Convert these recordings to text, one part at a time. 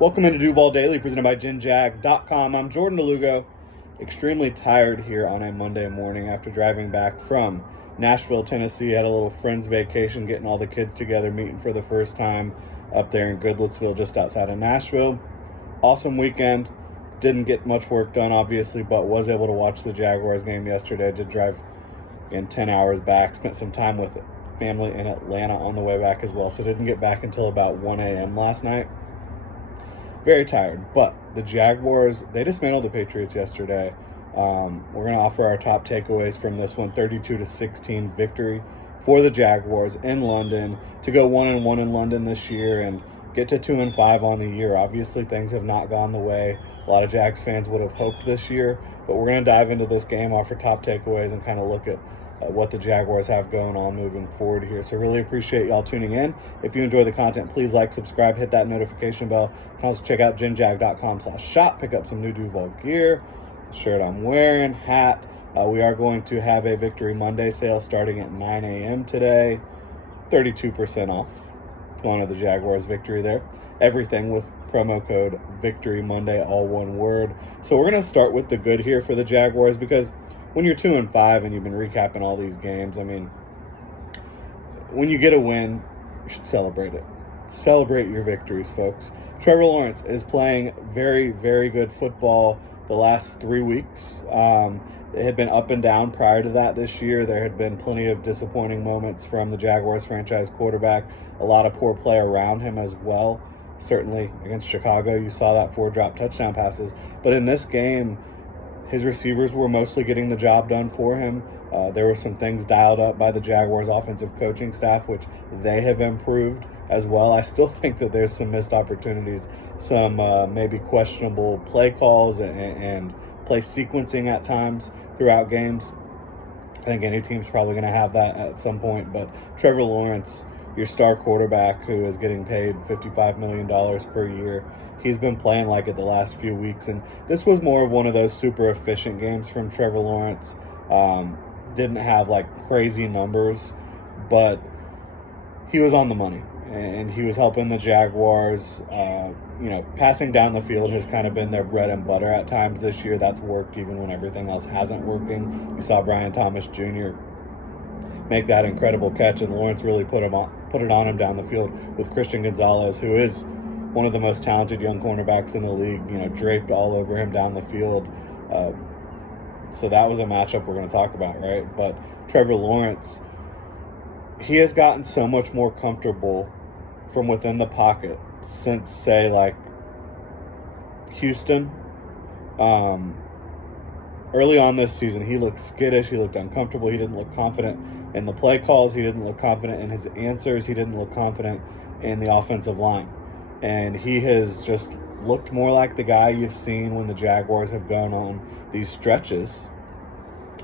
Welcome into Duval Daily, presented by GinJag.com. I'm Jordan DeLugo, extremely tired here on a Monday morning after driving back from Nashville, Tennessee. Had a little friends vacation, getting all the kids together, meeting for the first time up there in Goodlettsville, just outside of Nashville. Awesome weekend. Didn't get much work done, obviously, but was able to watch the Jaguars game yesterday. Did drive in 10 hours back. Spent some time with family in Atlanta on the way back as well, so didn't get back until about 1 a.m. last night. Very tired, but the Jaguars, they dismantled the Patriots yesterday. We're going to offer our top takeaways from this one, 32-16 victory for the Jaguars in London to go 1-1 in London this year and get to 2-5 on the year. Obviously, things have not gone the way a lot of Jags fans would have hoped this year, but we're going to dive into this game, offer top takeaways, and kind of look at what the Jaguars have going on moving forward here. So really appreciate y'all tuning in. If you enjoy the content, please like, subscribe, hit that notification bell. You can also check out GinJag.com/shop, pick up some new Duval gear, the shirt I'm wearing, hat. We are going to have a Victory Monday sale starting at 9 a.m. today. 32% off. Going to the Jaguars victory there. Everything with promo code Victory Monday, all one word. So we're going to start with the good here for the Jaguars, because when you're 2-5 and you've been recapping all these games, I mean, when you get a win, you should celebrate it. Celebrate your victories, folks. Trevor Lawrence is playing very, very good football the last 3 weeks. It had been up and down prior to that this year. There had been plenty of disappointing moments from the Jaguars franchise quarterback. A lot of poor play around him as well. Certainly against Chicago, you saw that 4 drop touchdown passes. But in this game, his receivers were mostly getting the job done for him. There were some things dialed up by the Jaguars offensive coaching staff, which they have improved as well. I still think that there's some missed opportunities, some maybe questionable play calls and play sequencing at times throughout games. I think any team's probably going to have that at some point, but Trevor Lawrence, your star quarterback who is getting paid $55 million per year, he's been playing like it the last few weeks, and this was more of one of those super efficient games from Trevor Lawrence. Didn't have like crazy numbers, but he was on the money, and he was helping the Jaguars. Passing down the field has kind of been their bread and butter at times this year. That's worked even when everything else hasn't working. You saw Brian Thomas Jr. make that incredible catch, and Lawrence really put it on him down the field with Christian Gonzalez, who is one of the most talented young cornerbacks in the league, draped all over him down the field. So that was a matchup we're going to talk about, right? But Trevor Lawrence, he has gotten so much more comfortable from within the pocket since, say, like Houston. Early on this season, he looked skittish. He looked uncomfortable. He didn't look confident in the play calls. He didn't look confident in his answers. He didn't look confident in the offensive line. And he has just looked more like the guy you've seen when the Jaguars have gone on these stretches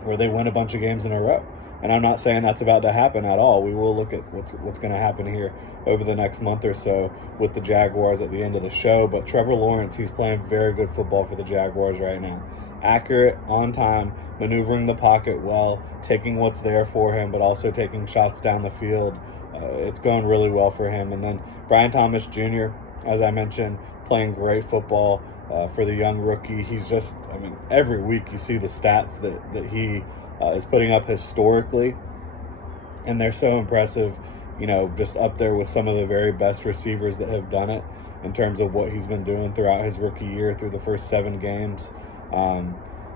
where they win a bunch of games in a row. And I'm not saying that's about to happen at all. We will look at what's going to happen here over the next month or so with the Jaguars at the end of the show. But Trevor Lawrence, he's playing very good football for the Jaguars right now. Accurate, on time, maneuvering the pocket well, taking what's there for him, but also taking shots down the field. It's going really well for him. And then Brian Thomas Jr., as I mentioned, playing great football for the young rookie. He's just, every week you see the stats that he is putting up historically, and they're so impressive, just up there with some of the very best receivers that have done it in terms of what he's been doing throughout his rookie year through the first 7 games.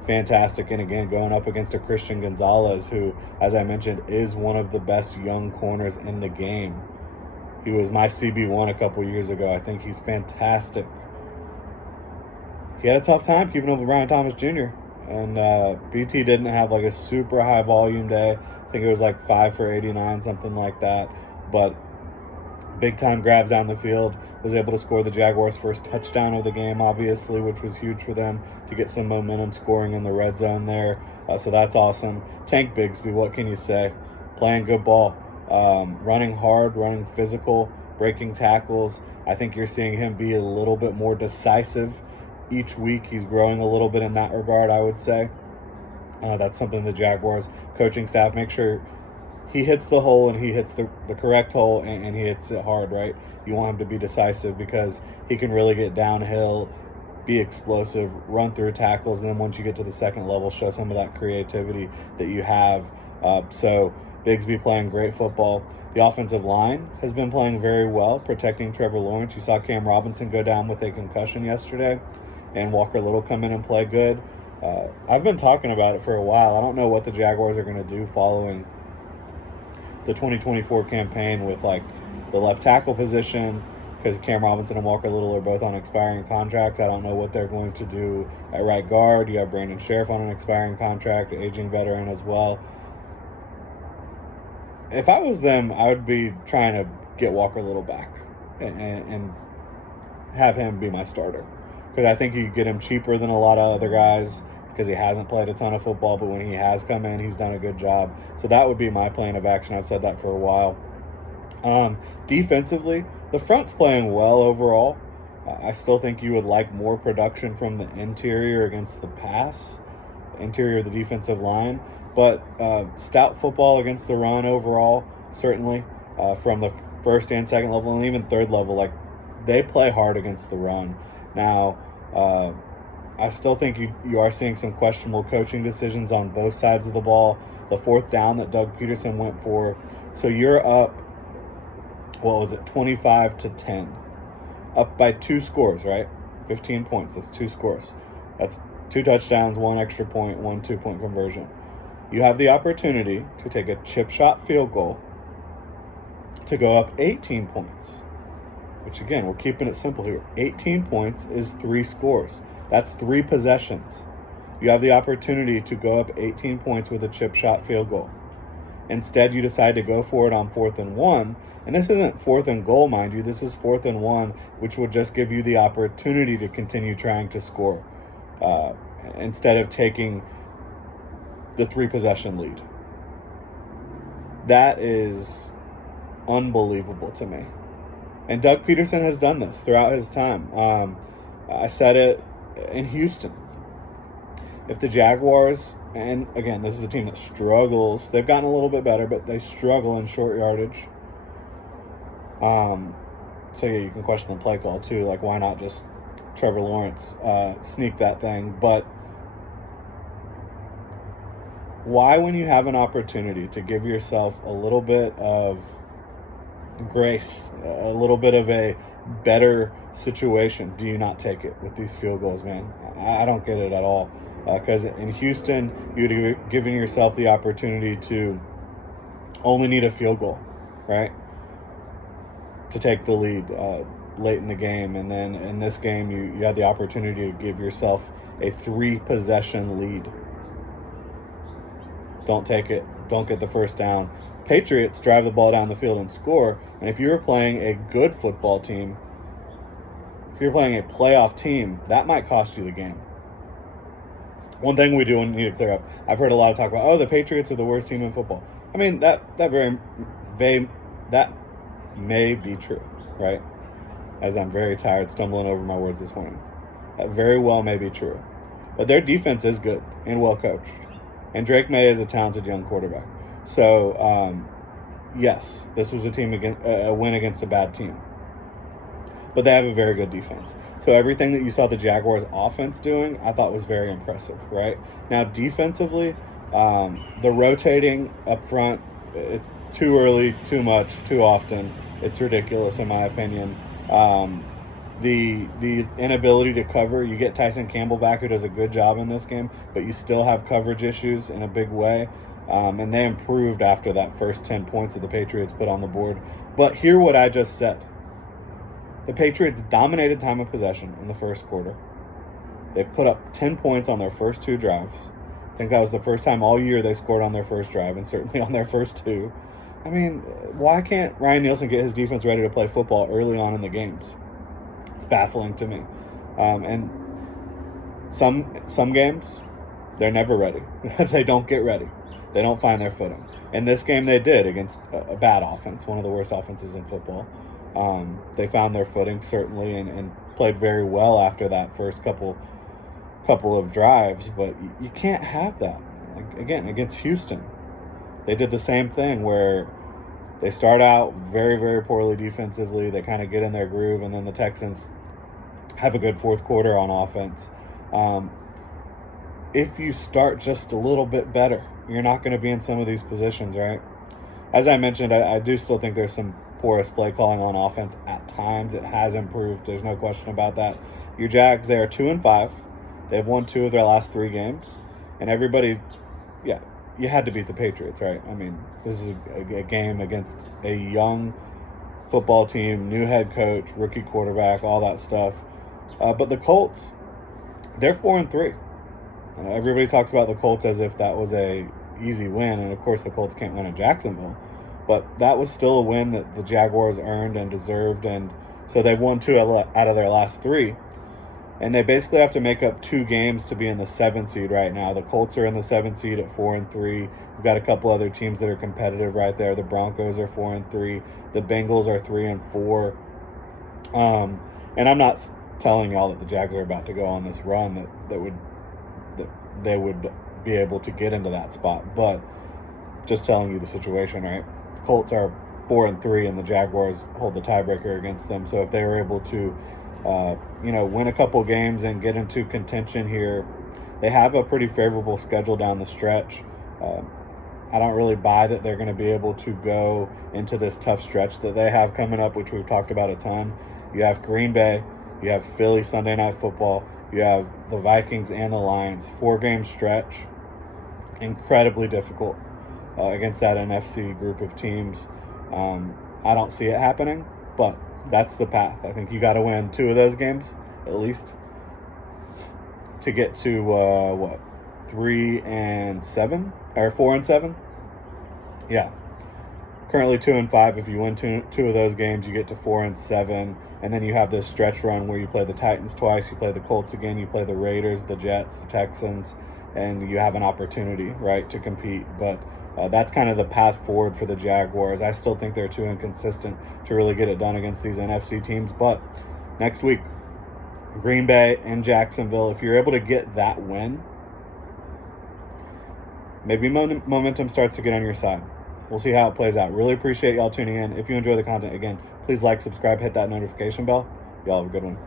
Fantastic. And again, going up against a Christian Gonzalez, who, as I mentioned, is one of the best young corners in the game. He was my CB1 a couple years ago. I think he's fantastic. He had a tough time keeping up with Brian Thomas Jr. And BT didn't have like a super high volume day. I think it was like 5 for 89, something like that. But big time grabs down the field. Was able to score the Jaguars' first touchdown of the game, obviously, which was huge for them to get some momentum scoring in the red zone there. So that's awesome. Tank Bigsby, what can you say? Playing good ball. Running hard, running physical, breaking tackles. I think you're seeing him be a little bit more decisive each week. He's growing a little bit in that regard, I would say. That's something the Jaguars coaching staff make sure he hits the hole and he hits the correct hole and he hits it hard, right? You want him to be decisive because he can really get downhill, be explosive, run through tackles, and then once you get to the second level, show some of that creativity that you have. So Bigsby playing great football. The offensive line has been playing very well, protecting Trevor Lawrence. You saw Cam Robinson go down with a concussion yesterday, and Walker Little come in and play good. I've been talking about it for a while. I don't know what the Jaguars are going to do following the 2024 campaign with like the left tackle position, because Cam Robinson and Walker Little are both on expiring contracts. I don't know what they're going to do at right guard. You have Brandon Sheriff on an expiring contract, an aging veteran as well. If I was them, I would be trying to get Walker Little back and have him be my starter, because I think you get him cheaper than a lot of other guys because he hasn't played a ton of football, but when he has come in, he's done a good job. So that would be my plan of action. I've said that for a while. Defensively, the front's playing well overall. I still think you would like more production from the interior against the pass, interior of the defensive line. But stout football against the run overall, certainly, from the first and second level and even third level. Like, they play hard against the run. Now, I still think you are seeing some questionable coaching decisions on both sides of the ball. The fourth down that Doug Peterson went for. So you're up, 25-10. Up by 2 scores, right? 15 points. That's 2 scores. That's 2 touchdowns, 1 extra point, 1 2-point conversion. You have the opportunity to take a chip shot field goal to go up 18 points, which, again, we're keeping it simple here. 18 points is 3 scores. That's 3 possessions. You have the opportunity to go up 18 points with a chip shot field goal. Instead, you decide to go for it on 4th and 1. And this isn't 4th and goal, mind you. This is 4th and 1, which will just give you the opportunity to continue trying to score instead of taking the 3-possession lead. That is unbelievable to me. And Doug Peterson has done this throughout his time. I said it in Houston. If the Jaguars, and again, this is a team that struggles. They've gotten a little bit better, but they struggle in short yardage. So yeah, you can question the play call too. Like, why not just Trevor Lawrence sneak that thing? But why, when you have an opportunity to give yourself a little bit of grace, a little bit of a better situation, do you not take it with these field goals, man? I don't get it at all. Because in Houston, you'd have given yourself the opportunity to only need a field goal, right, to take the lead late in the game. And then in this game, you had the opportunity to give yourself a 3-possession lead. Don't take it. Don't get the first down. Patriots drive the ball down the field and score. And if you're playing a good football team, if you're playing a playoff team, that might cost you the game. One thing we do need to clear up, I've heard a lot of talk about, the Patriots are the worst team in football. I mean, that may be true, right? As I'm very tired, stumbling over my words this morning. That very well may be true. But their defense is good and well coached. And Drake May is a talented young quarterback. So, yes, this was a win against a bad team. But they have a very good defense. So everything that you saw the Jaguars offense doing, I thought was very impressive, right? Now, defensively, the rotating up front, it's too early, too much, too often. It's ridiculous, in my opinion. The inability to cover, you get Tyson Campbell back, who does a good job in this game, but you still have coverage issues in a big way. And they improved after that first 10 points that the Patriots put on the board. But hear what I just said. The Patriots dominated time of possession in the first quarter. They put up 10 points on their first 2 drives. I think that was the first time all year they scored on their first drive, and certainly on their first 2. I mean, why can't Ryan Nielsen get his defense ready to play football early on in the games? It's baffling to me. And some games, they're never ready. They don't get ready. They don't find their footing. In this game, they did against a bad offense, one of the worst offenses in football. They found their footing, certainly, and played very well after that first couple of drives. But you can't have that. Like, again, against Houston, they did the same thing where they start out very, very poorly defensively. They kind of get in their groove, and then the Texans have a good fourth quarter on offense. If you start just a little bit better, you're not going to be in some of these positions, right? As I mentioned, I do still think there's some porous play calling on offense at times. It has improved. There's no question about that. Your Jags, they are 2-5. They've won 2 of their last 3 games. And everybody, yeah, you had to beat the Patriots, right? I mean, this is a game against a young football team, new head coach, rookie quarterback, all that stuff. But the Colts, they're 4-3. Everybody talks about the Colts as if that was a easy win, and of course the Colts can't win in Jacksonville, but that was still a win that the Jaguars earned and deserved, and so they've won 2 out of their last 3, and they basically have to make up 2 games to be in the 7th seed right now. The Colts are in the 7th seed at 4-3. We've got a couple other teams that are competitive right there. The Broncos are 4-3. The Bengals are 3-4. And I'm not telling y'all that the Jags are about to go on this run that they would be able to get into that spot, but just telling you the situation, right? Colts are 4-3, and the Jaguars hold the tiebreaker against them. So if they were able to, win a couple games and get into contention here, they have a pretty favorable schedule down the stretch. I don't really buy that they're going to be able to go into this tough stretch that they have coming up, which we've talked about a ton. You have Green Bay, you have Philly Sunday Night Football, you have the Vikings and the Lions. 4-game stretch. Incredibly difficult against that NFC group of teams. I don't see it happening, but that's the path. I think you got to win 2 of those games, at least, to get to, 3-7? Or 4-7? Yeah. Currently 2-5. If you win two of those games, you get to 4-7, and then you have this stretch run where you play the Titans twice, you play the Colts again, you play the Raiders, the Jets, the Texans, and you have an opportunity, right, to compete. But that's kind of the path forward for the Jaguars. I still think they're too inconsistent to really get it done against these NFC teams. But next week, Green Bay and Jacksonville, if you're able to get that win, maybe momentum starts to get on your side. We'll see how it plays out. Really appreciate y'all tuning in. If you enjoy the content, again, please like, subscribe, hit that notification bell. Y'all have a good one.